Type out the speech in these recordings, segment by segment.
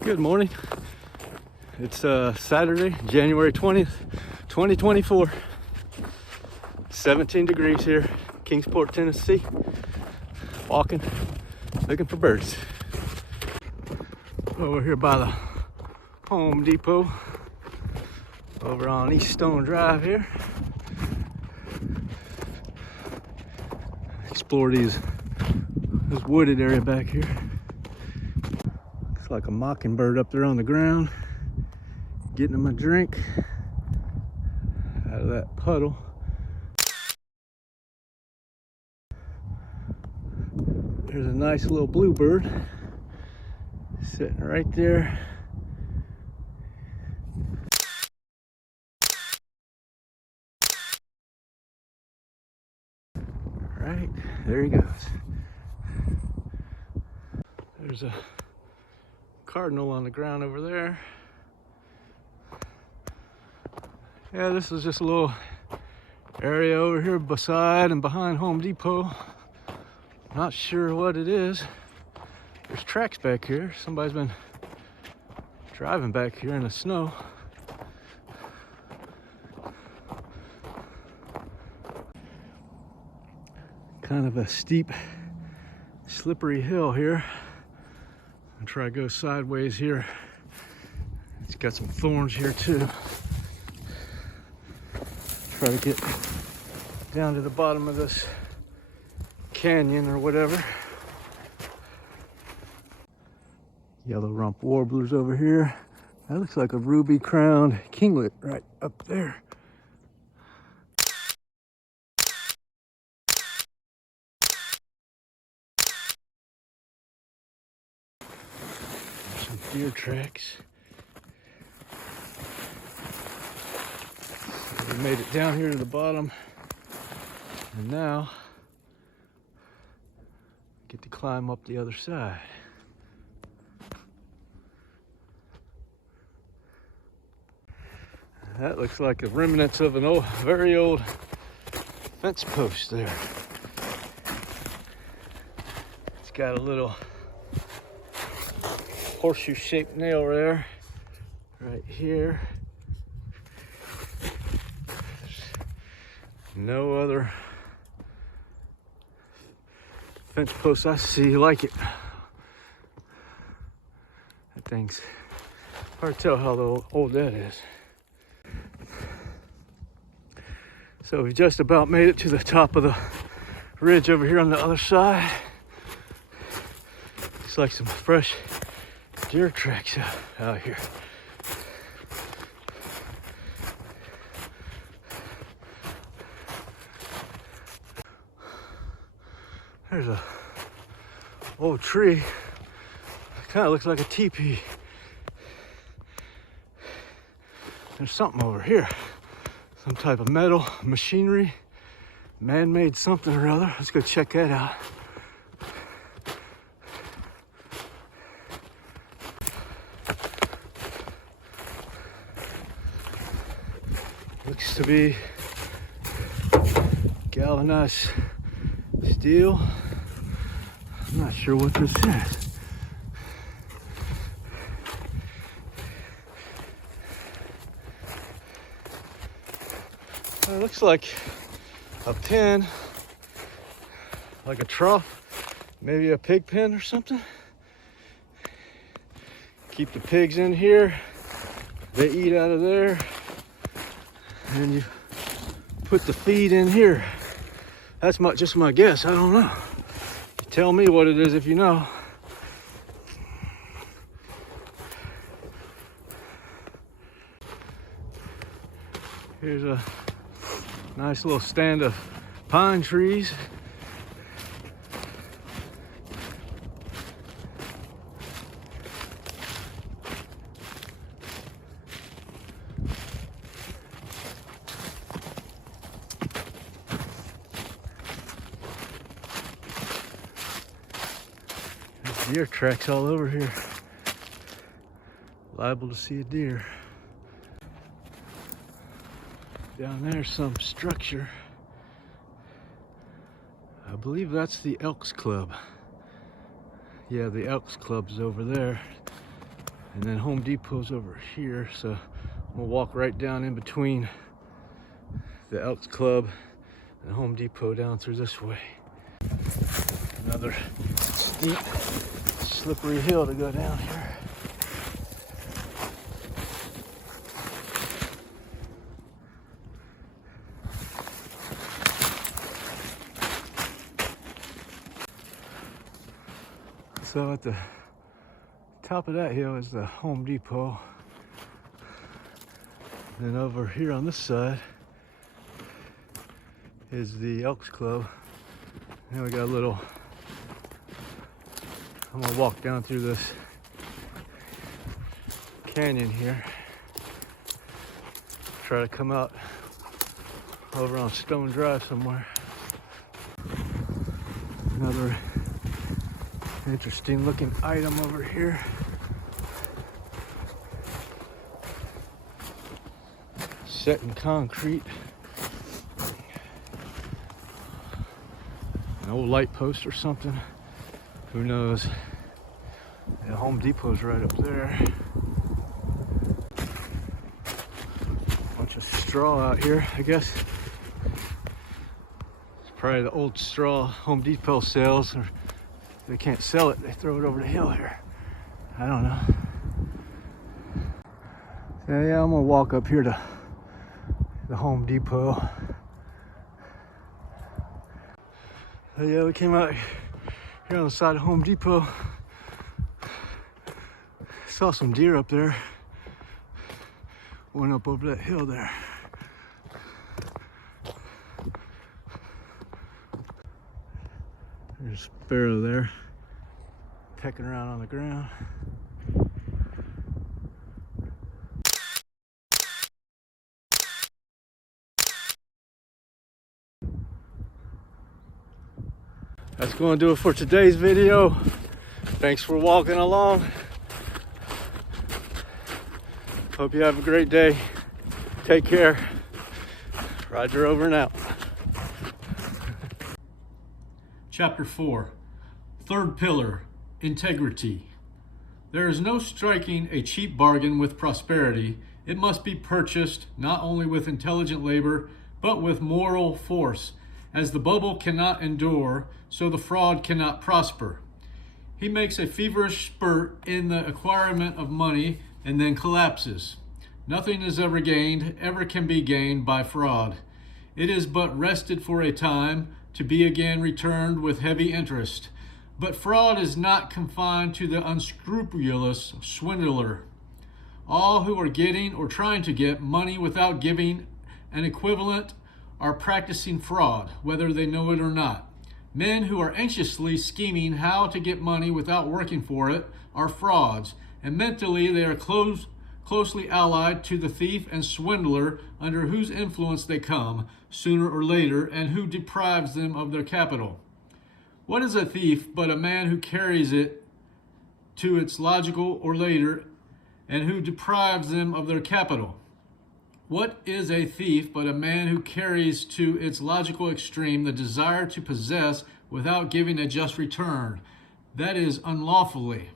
Good morning. It's Saturday, January 20th, 2024. 17 degrees here, Kingsport, Tennessee. Walking, looking for birds. Over here by the Home Depot, over on East Stone Drive here. Explore this wooded area back here. Looks like a mockingbird up there on the ground, getting him a drink out of that puddle. There's a nice little bluebird sitting right there. Right, there he goes. There's a cardinal on the ground over there. Yeah, this is just a little area over here beside and behind Home Depot. Not sure what it is. There's tracks back here. Somebody's been driving back here in the snow. Kind of a steep, slippery hill here. I'll try to go sideways here. It's got some thorns here too. Try to get down to the bottom of this canyon or whatever. Yellow rump warblers over here. That looks like a ruby crowned kinglet right up there. Some deer tracks. So we made it down here to the bottom, and now get to climb up the other side. That looks like the remnants of an old, very old fence post there. It's got a little horseshoe-shaped nail there, right here. No other fence posts I see like it. That thing's hard to tell how old that is. So we just about made it to the top of the ridge over here on the other side. Looks like some fresh deer tracks out here. There's a old tree. Kind of looks like a teepee. There's something over here. Some type of metal machinery, man-made something or other. Let's go check that out. Looks to be galvanized steel. I'm not sure what this is. It looks like a pen, like a trough, maybe a pig pen or something. Keep the pigs in here, they eat out of there, and you put the feed in here. That's just my guess, I don't know. You tell me what it is if you know. Here's a nice little stand of pine trees. There's deer tracks all over here. Liable to see a deer. Down there's some structure. I believe that's the Elks Club. Yeah, the Elks Club's over there. And then Home Depot's over here, so I'm gonna walk right down in between the Elks Club and Home Depot down through this way. Another steep, slippery hill to go down here. So at the top of that hill is the Home Depot. Then over here on this side is the Elks Club. And we got a little, I'm gonna walk down through this canyon here. Try to come out over on Stone Drive somewhere. Another interesting looking item over here. Set in concrete. An old light post or something. Who knows? The Home Depot's right up there. Bunch of straw out here, I guess. It's probably the old straw Home Depot sells, or if they can't sell it, they throw it over the hill here. I don't know. So yeah, I'm gonna walk up here to the Home Depot. So yeah, we came out here on the side of Home Depot. Saw some deer up there. Went up over that hill there. There's a sparrow there, pecking around on the ground. That's going to do it for today's video. Thanks for walking along. Hope you have a great day. Take care. Roger, over and out. Chapter 4. Third pillar, integrity. There is no striking a cheap bargain with prosperity. It must be purchased not only with intelligent labor, but with moral force. As the bubble cannot endure, so the fraud cannot prosper. He makes a feverish spurt in the acquirement of money and then collapses. Nothing is ever gained, ever can be gained by fraud. It is but wrested for a time, to be again returned with heavy interest. But fraud is not confined to the unscrupulous swindler. All who are getting or trying to get money without giving an equivalent are practicing fraud, whether they know it or not. Men who are anxiously scheming how to get money without working for it are frauds, and mentally they are closely allied to the thief and swindler under whose influence they come, sooner or later, and who deprives them of their capital. What is a thief but a man who carries it to its logical or later, and who deprives them of their capital? What is a thief but a man who carries to its logical extreme the desire to possess without giving a just return, that is, unlawfully?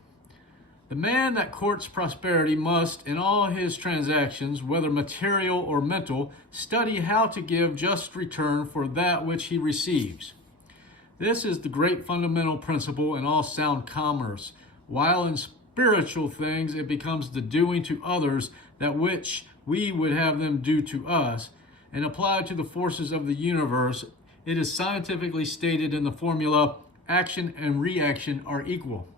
The man that courts prosperity must, in all his transactions, whether material or mental, study how to give just return for that which he receives. This is the great fundamental principle in all sound commerce, while in spiritual things it becomes the doing to others that which we would have them do to us, and applied to the forces of the universe, it is scientifically stated in the formula, action and reaction are equal.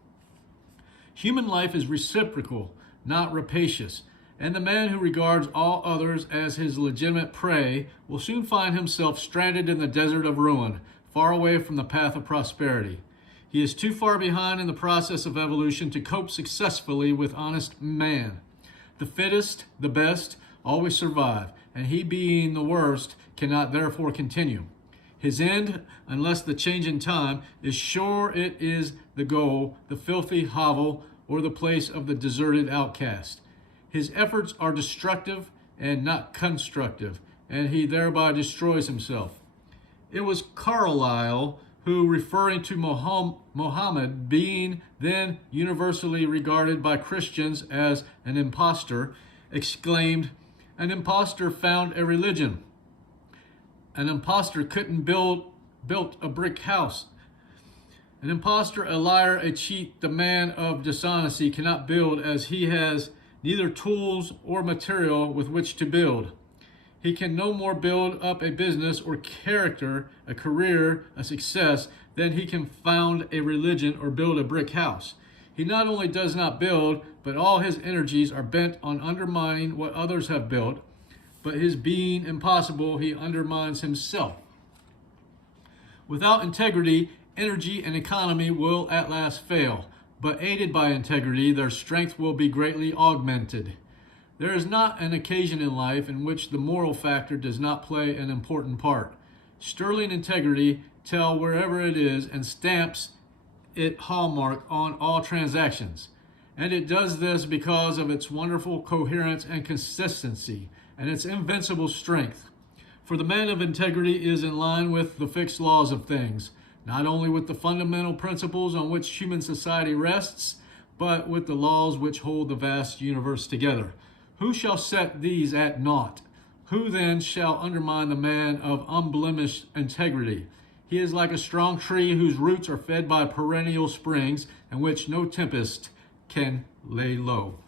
Human life is reciprocal, not rapacious, and the man who regards all others as his legitimate prey will soon find himself stranded in the desert of ruin, far away from the path of prosperity. He is too far behind in the process of evolution to cope successfully with honest man. The fittest, the best, always survive, and he being the worst cannot therefore continue. His end, unless the change in time, is sure it is the goal, the filthy hovel, or the place of the deserted outcast. His efforts are destructive and not constructive, and he thereby destroys himself. It was Carlyle who, referring to Muhammad being then universally regarded by Christians as an impostor, exclaimed, "An impostor found a religion. An impostor couldn't built a brick house. An impostor, a liar, a cheat, the man of dishonesty cannot build, as he has neither tools or material with which to build. He can no more build up a business or character, a career, a success, than he can found a religion or build a brick house. He not only does not build, but all his energies are bent on undermining what others have built. But his being impossible, he undermines himself. Without integrity, energy and economy will at last fail, but aided by integrity, their strength will be greatly augmented. There is not an occasion in life in which the moral factor does not play an important part. Sterling integrity tells wherever it is and stamps it hallmark on all transactions. And it does this because of its wonderful coherence and consistency and its invincible strength. For the man of integrity is in line with the fixed laws of things, not only with the fundamental principles on which human society rests, but with the laws which hold the vast universe together. Who shall set these at naught? Who then shall undermine the man of unblemished integrity? He is like a strong tree whose roots are fed by perennial springs, and which no tempest can lay low.